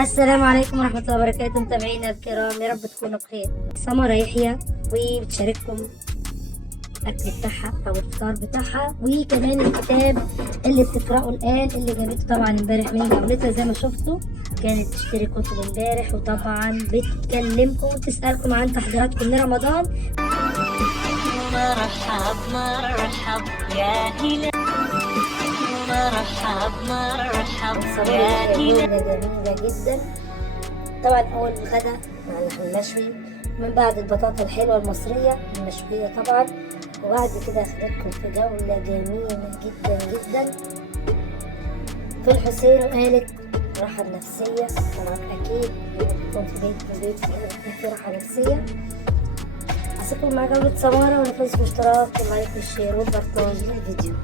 السلام عليكم ورحمة الله وبركاته متابعينا الكرام، يا رب تكونوا بخير. سمرة يحيى وبتشارككم الأكل بتاعها أو الفطار بتاعها، وكمان الكتاب اللي بتقرأه الآن اللي جابته طبعا امبارح من جولتها. زي ما شفتوا كانت تشتري كتب امبارح، وطبعا بتكلمكم وتسألكم عن تحضيراتكم لرمضان. مرحب مرحب يا هلا، مرحب مرحب يا هلا. جميلة جدا. طبعا أول غدا مع اللحم المشوي، من بعد البطاطا الحلوة المصرية المشوية طبعا، وبعد كده أخدتكم في جولة جميلة جدا جدا في الحسين وقالت راحة نفسية. طبعا أكيد تكون في بيت في راحة نفسية. أسيبكم مع جولة سمارة، ولا تنسوا الاشتراك ولايك والشير والبارتاج للفيديو.